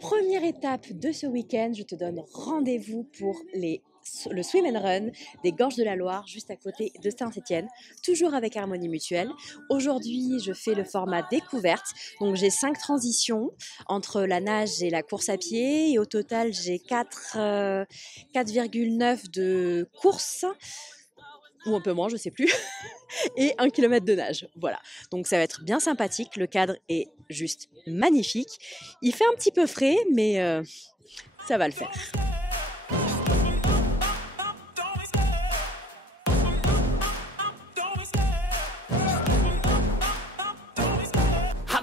Première étape de ce week-end, je te donne rendez-vous pour le Swim and Run des Gorges de la Loire, juste à côté de Saint-Étienne, toujours avec Harmonie Mutuelle. Aujourd'hui, je fais le format découverte, donc j'ai 5 transitions entre la nage et la course à pied, et au total, j'ai 4,9 de course, ou un peu moins, je sais plus, et 1 km de nage. Voilà, donc ça va être bien sympathique, le cadre est juste magnifique. Il fait un petit peu frais, mais ça va le faire.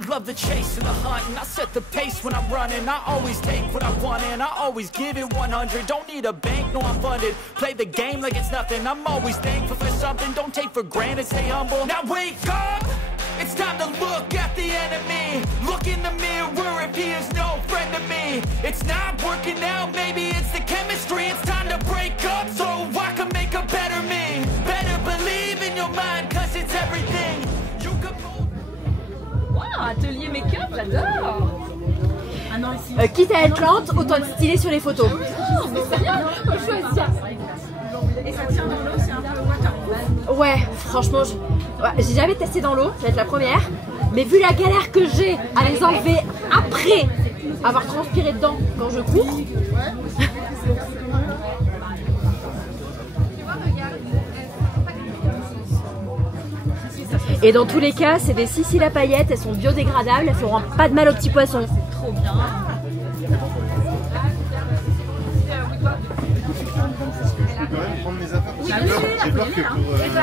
Love the chase and the hunt, and I set the pace when I'm running. I always take what I want and I always give it 100. Don't need a bank, no I'm funded. Play the game like it's nothing. I'm always thankful for something. Don't take for granted, stay humble. Now wake up, it's time to look at the enemy. Look in the mirror if he is no friend to me. It's not working out, maybe it's the chemistry. It's time to break up so I can make a better me. Better believe in your mind, cause it's everything. Atelier make-up, j'adore. Ah non, ici. Quitte à être lente, autant être stylée sur les photos. Oh, mais c'est bien, faut choisir. Et ça tient dans l'eau, c'est un peu waterproof. Ouais, franchement, j'ai jamais testé dans l'eau, ça va être la première. Mais vu la galère que j'ai à les enlever après avoir transpiré dedans quand je cours. Et dans tous les cas, c'est des Sicile à paillettes, elles sont biodégradables, elles feront pas de mal aux petits poissons. Trop bien. J'ai peur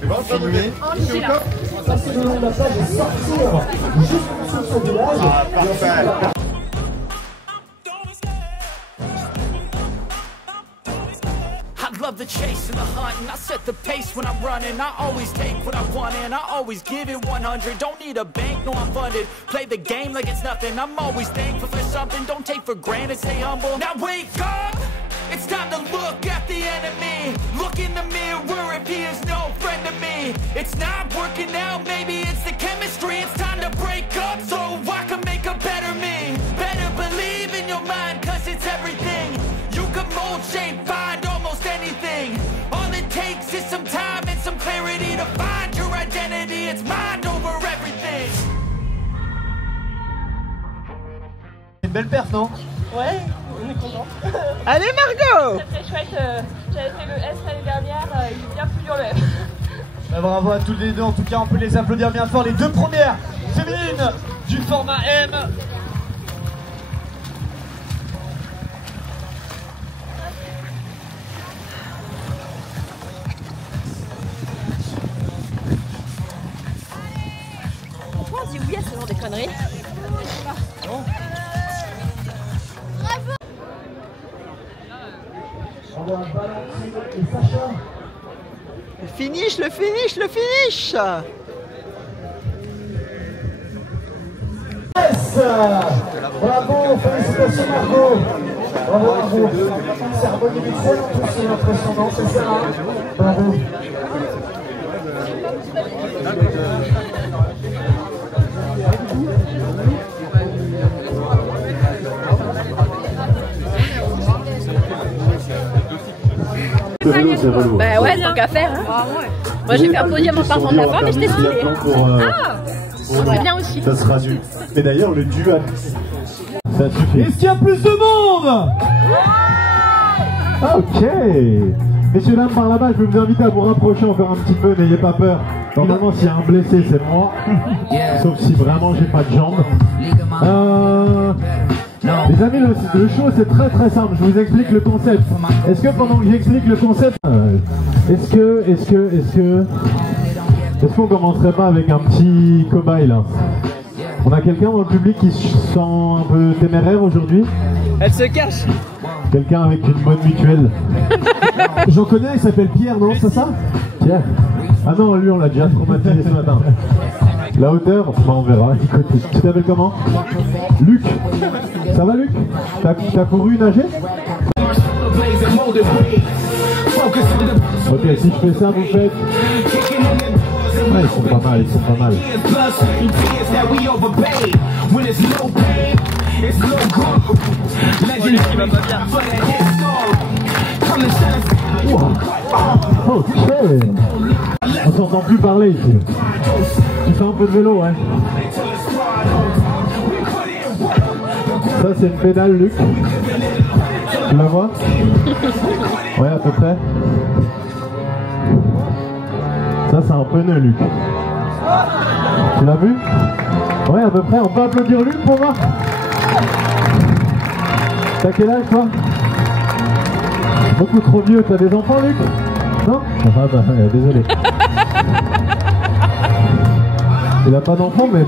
que pour filmer, parfait. Love the chase and the hunt, and I set the pace when I'm running. I always take what I want and I always give it 100. Don't need a bank, no I'm funded. Play the game like it's nothing. I'm always thankful for something. Don't take for granted, stay humble. Now wake up, it's time to look at the enemy. Look in the mirror if he is no friend to me. It's not working out, maybe it's the chemistry. It's time to break up so I can make a better me. Better believe in your mind, cause it's everything. You can mold, shape, find almost anything. All it takes is some time and some clarity to find your identity. It's mind over everything. Une belle perf, non? Ouais, on est content. Allez Margot! Très chouette, j'avais fait le S l'année dernière, il est bien plus dur le F. Bah, bravo à tous les deux, en tout cas on peut les applaudir bien fort, les deux premières féminines du format M. Pourquoi on dit oui à ce genre de conneries? Bon. Le finish, le finish, le finish. Bravo, félicitations Margot. Bravo, bravo. C'est Harmonie Mutuelle, en plus c'est notre descendant, c'est ça. Bravo. Bah ouais, tant qu'à faire. Hein. Moi j'ai fait un podium en partant de la fin, mais je t'ai stylé. C'est bien aussi. Ça sera du. Et d'ailleurs, le dual. Ça suffit. Est-ce qu'il y a plus de monde? Ok. Messieurs, dames, par là-bas, je vais vous inviter à vous rapprocher encore un petit peu, n'ayez pas peur. Normalement, s'il y a un blessé, c'est moi. Sauf si vraiment j'ai pas de jambes. Les amis, le show c'est très très simple, je vous explique le concept. Est-ce que pendant que j'explique le concept, est-ce qu'on commencerait pas avec un petit cobaye là? On a quelqu'un dans le public qui se sent un peu téméraire aujourd'hui? Elle se cache. Quelqu'un avec une bonne mutuelle? J'en connais, il s'appelle Pierre, non? C'est ça? Pierre? Ah non, lui on l'a déjà traumatisé ce matin. La hauteur, bah, on verra. Tu t'appelles comment? Luc. Ça va Luc? T'as couru nager? Ok, si je fais ça, vous faites... Ouais, ils sont pas mal, ils sont pas mal. Luc qui va pas bien. Ok. On s'entend plus parler ici. Tu fais un peu de vélo, ouais. Ça c'est une pédale, Luc. Tu la vois? Ouais, à peu près. Ça c'est un pneu, Luc. Tu l'as vu? Ouais, à peu près. On peut applaudir Luc pour voir? T'as quel âge, toi? Beaucoup trop vieux. T'as des enfants, Luc? Non? Ah bah, désolé. Il a pas d'enfants, mais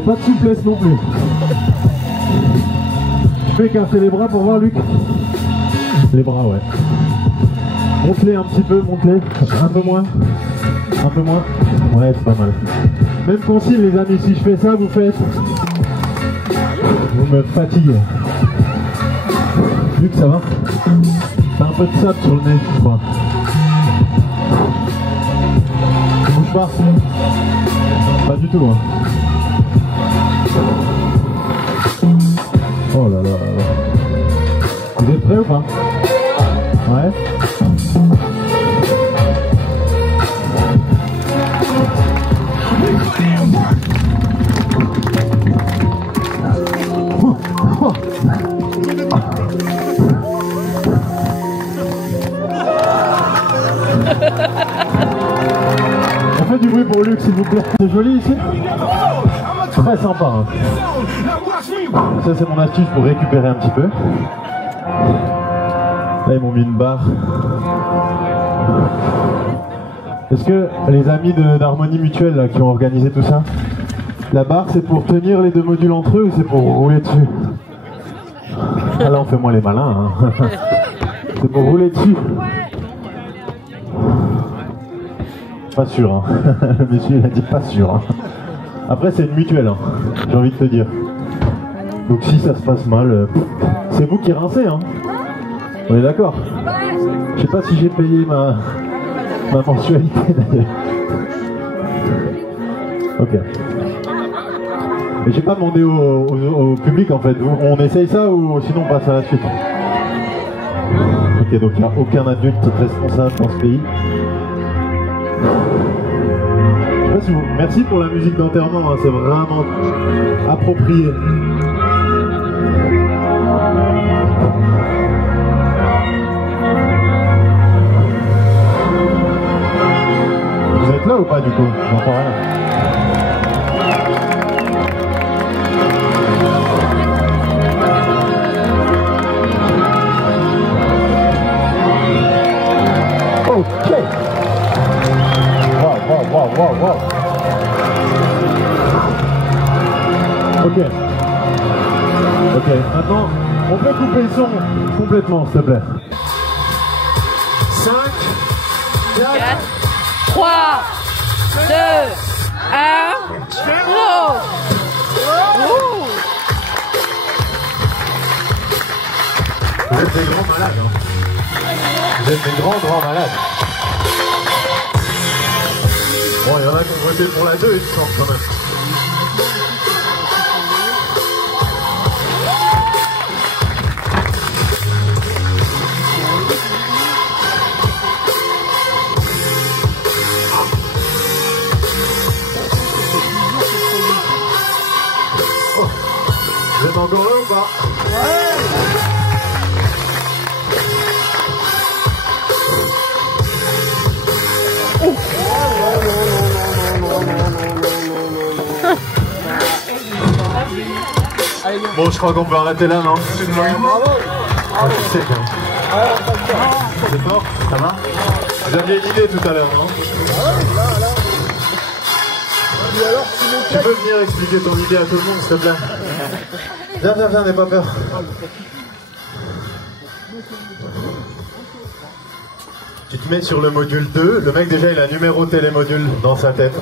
pas de souplesse non plus. Tu fais casser les bras pour voir, Luc? Les bras, ouais. Monte-les un petit peu, monte-les. Un peu moins. Un peu moins. Ouais, c'est pas mal. Même consigne, les amis, si je fais ça, vous faites... Vous me fatiguez. Luc, ça va? T'as un peu de sable sur le nez, je crois. Tu bouges pas? Pas du tout, hein. Oh là là là là. Vous êtes prêts ou pas? Ouais. On fait du bruit pour Luc, s'il vous plaît. C'est joli ici? Très sympa, hein. Ça c'est mon astuce pour récupérer un petit peu. Là ils m'ont mis une barre. Est-ce que les amis d'Harmonie Mutuelle là, qui ont organisé tout ça, la barre c'est pour tenir les deux modules entre eux ou c'est pour rouler dessus? Ah là on fait moins les malins, hein. C'est pour rouler dessus. Pas sûr, hein. Le monsieur il a dit pas sûr, hein. Après c'est une mutuelle, hein. J'ai envie de te dire. Donc si ça se passe mal, c'est vous qui rincez, hein. On est d'accord? Je sais pas si j'ai payé ma mensualité d'ailleurs. Ok. Mais j'ai pas demandé au public en fait. On essaye ça ou sinon on passe à la suite? Ok, donc il n'y a aucun adulte responsable dans ce pays. Je sais pas si vous... Merci pour la musique d'enterrement, hein, c'est vraiment approprié. Vous êtes là ou pas du coup? J'entends rien. Ok. Wow. Ok. Ok, maintenant, on peut couper le son complètement, s'il te plaît. 5, 4, 3, 2, 1, go! Vous êtes des grands malades, hein. Vous êtes des grands malades. Bon, il y en a qui ont voté pour la 2, il me semble quand même. Oh, vous êtes encore là ou pas? Ouais. Bon, je crois qu'on peut arrêter là, non? Bravo! C'est fort, ça va? Vous aviez une idée tout à l'heure, non? Tu peux venir expliquer ton idée à tout le monde, s'il te plaît? Viens, n'aie pas peur. Tu te mets sur le module 2, le mec déjà il a numéroté les modules dans sa tête.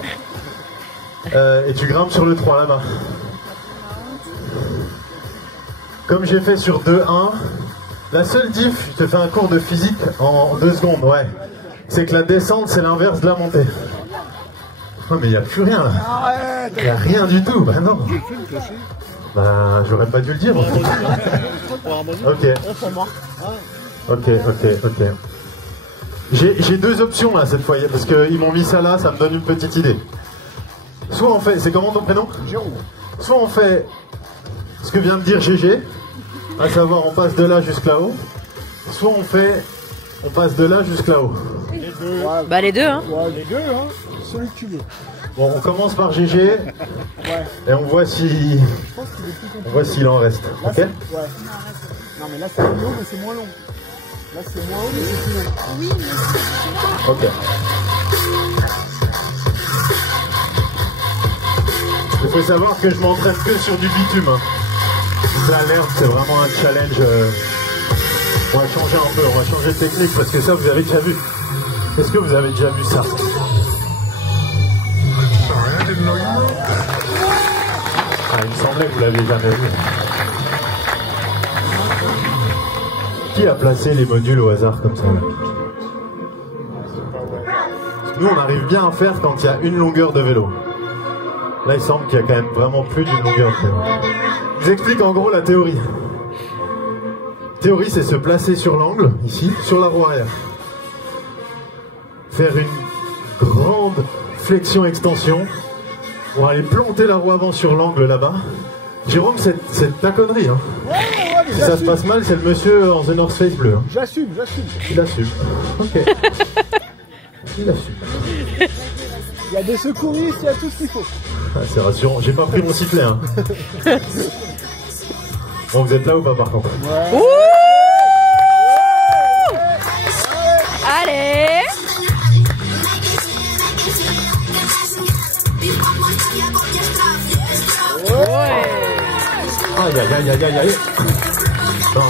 Et tu grimpes sur le 3 là-bas. Comme j'ai fait sur 2.1, la seule diff, je te fais un cours de physique en 2 secondes, ouais. C'est que la descente c'est l'inverse de la montée. Oh mais il n'y a plus rien là. Il n'y a rien du tout, bah non. Bah, j'aurais pas dû le dire. Ok. Ok. J'ai deux options là cette fois, parce qu'ils m'ont mis ça là, ça me donne une petite idée. Soit on fait, c'est comment ton prénom? Jérôme. Soit on fait ce que vient de dire GG, à savoir on passe de là jusqu'à là-haut. Soit on passe de là jusqu'à là-haut. Les deux. Bah les deux, hein. Ouais, les deux, hein. Celui que tu veux. Bon, on commence par GG et on voit si, s'il en reste. Là, ok? Ouais. Non mais là c'est plus long mais c'est moins long. Là c'est moins long mais c'est plus long. Oui mais c'est... Ok. Il faut savoir que je m'entraîne que sur du bitume. Hein. Ça a l'air, c'est vraiment un challenge. On va changer un peu, on va changer de technique parce que ça vous avez déjà vu. Est-ce que vous avez déjà vu ça? Ah, il me semblait que vous l'aviez jamais vu. Qui a placé les modules au hasard comme ça là? Nous on arrive bien à faire quand il y a une longueur de vélo. Là il semble qu'il y a quand même vraiment plus d'une longueur de vélo. Je vous explique en gros la théorie. Théorie, c'est se placer sur l'angle, ici, sur la roue arrière. Faire une grande flexion-extension pour aller planter la roue avant sur l'angle là-bas. Jérôme, c'est ta connerie. Hein. Ouais, si ça se passe mal, c'est le monsieur en The North Face bleu. Hein. J'assume. Il assume. Ok. Il assume. Il y a des secouristes, il y a tout ce qu'il faut. Ah, c'est rassurant. J'ai pas pris mon sifflet. Hein. Bon, vous êtes là ou pas par contre? Ouais. Allez. Aïe. Non.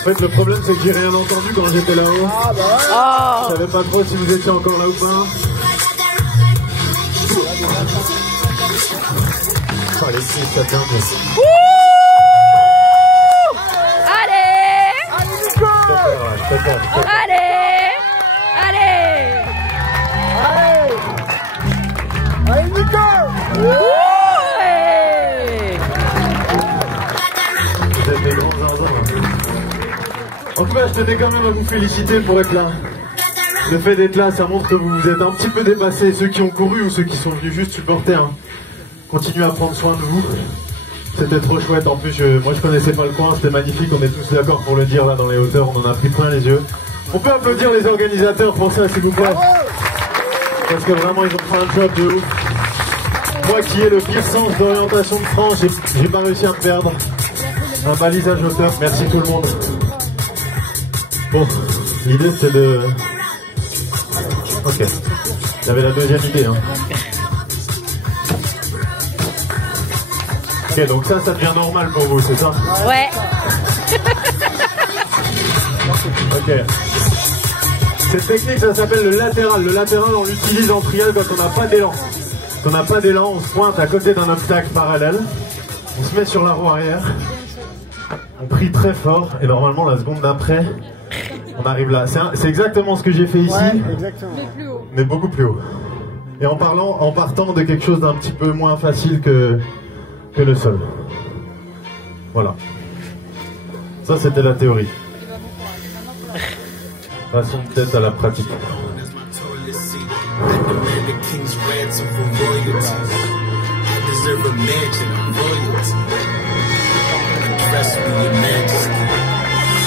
En fait, le problème, c'est que j'ai rien entendu quand j'étais là-haut. Ah bah ouais. Je savais pas trop si vous étiez encore là ou pas. Oh, les filles, ça vient bien. Allez. Allez Nico. Vous êtes des grands zinzins. En tout cas, je tenais quand même à vous féliciter pour être là. Le fait d'être là, ça montre que vous vous êtes un petit peu dépassés. Ceux qui ont couru ou ceux qui sont venus juste supporter. Hein. Continuez à prendre soin de vous. C'était trop chouette. En plus, moi je connaissais pas le coin. C'était magnifique. On est tous d'accord pour le dire là dans les hauteurs. On en a pris plein les yeux. On peut applaudir les organisateurs pour ça, s'il vous plaît. Parce que vraiment, ils ont fait un job de ouf. Moi qui ai le pire sens d'orientation de France, j'ai pas réussi à me perdre. Un balisage hauteur. Merci tout le monde. Bon, l'idée c'est de... Ok. J'avais la deuxième idée. Hein. Ok, donc ça devient normal pour vous, c'est ça? Ouais. Ok. Cette technique, ça s'appelle le latéral. Le latéral, on l'utilise en trial quand on n'a pas d'élan. Quand on n'a pas d'élan, on se pointe à côté d'un obstacle parallèle. On se met sur la roue arrière. On prie très fort. Et normalement, la seconde d'après, on arrive là. C'est exactement ce que j'ai fait ici. Ouais, exactement. Mais beaucoup plus haut. Et en partant de quelque chose d'un petit peu moins facile que le sol. Voilà. Ça, c'était la théorie. Passons peut-être à la pratique.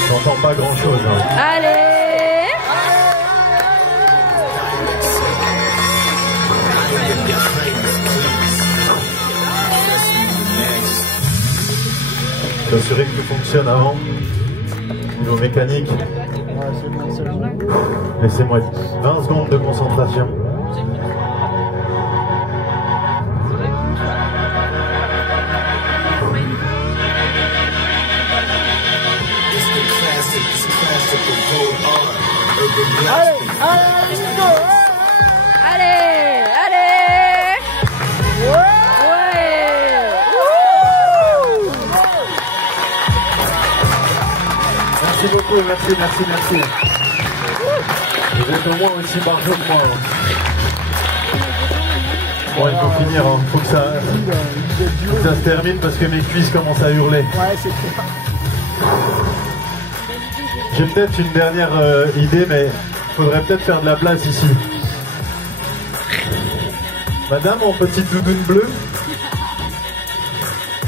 J'entends pas grand-chose. Hein. Allez. S'assurer que tout fonctionne avant. Niveau mécanique. Laissez-moi 20 secondes de concentration. Allez. Merci beaucoup, merci. Vous êtes au moins aussi barjot que moi. Bon, il faut finir, hein. Faut que ça se termine parce que mes cuisses commencent à hurler. Ouais, c'est clair. J'ai peut-être une dernière idée, mais il faudrait peut-être faire de la place ici. Madame, en petite doudoune bleue,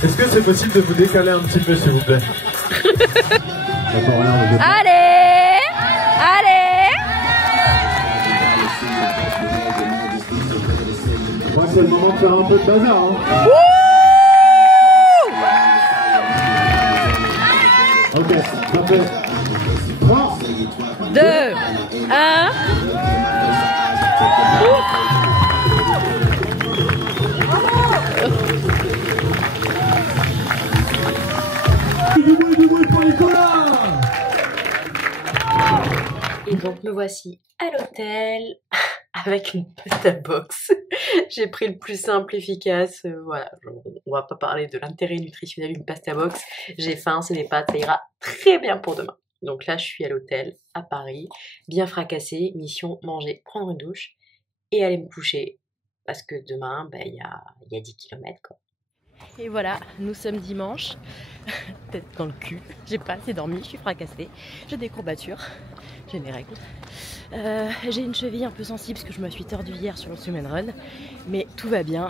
est-ce que c'est possible de vous décaler un petit peu, s'il vous plaît? Allez! Allez! Moi, c'est le moment de faire un peu de bazar. Hein. Ok, parfait. 3, 2, 1. Du bruit pour Nicolas. Et donc me voici à l'hôtel avec une pasta box. J'ai pris le plus simple, efficace. Voilà, on va pas parler de l'intérêt nutritionnel d'une pasta box. J'ai faim, c'est des pâtes, ça ira très bien pour demain. Donc là, je suis à l'hôtel à Paris, bien fracassée. Mission manger, prendre une douche et aller me coucher parce que demain, il y a 10 km quoi. Et voilà, nous sommes dimanche, tête dans le cul, j'ai pas assez dormi, je suis fracassée, j'ai des courbatures, j'ai mes règles. J'ai une cheville un peu sensible parce que je me suis tordue hier sur le swim and run, mais tout va bien.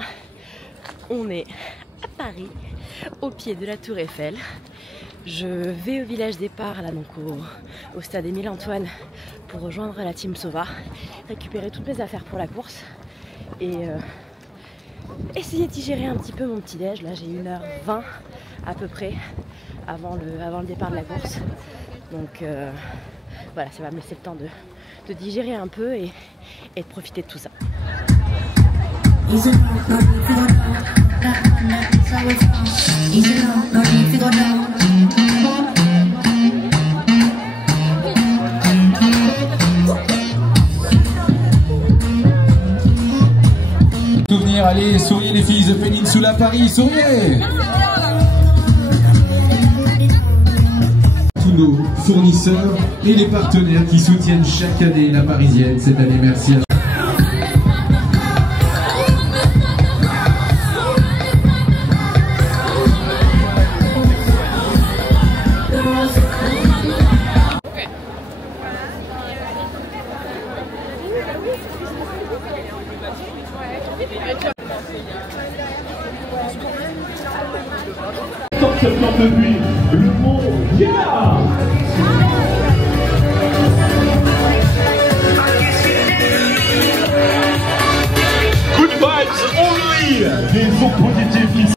On est à Paris, au pied de la Tour Eiffel. Je vais au village départ, là donc au stade Émile-Antoine, pour rejoindre la team Sova, récupérer toutes mes affaires pour la course et essayer de digérer un petit peu mon petit déj. Là j'ai 1h20 à peu près avant le départ de la course. Donc voilà, ça va me laisser le temps de digérer un peu et de profiter de tout ça. Souvenir, allez, souriez les filles de Peninsula Paris, souriez! Tous nos fournisseurs et les partenaires qui soutiennent chaque année la Parisienne. Cette année, merci à depuis le mont Diana. Good vibes only. Des sons positifs ici.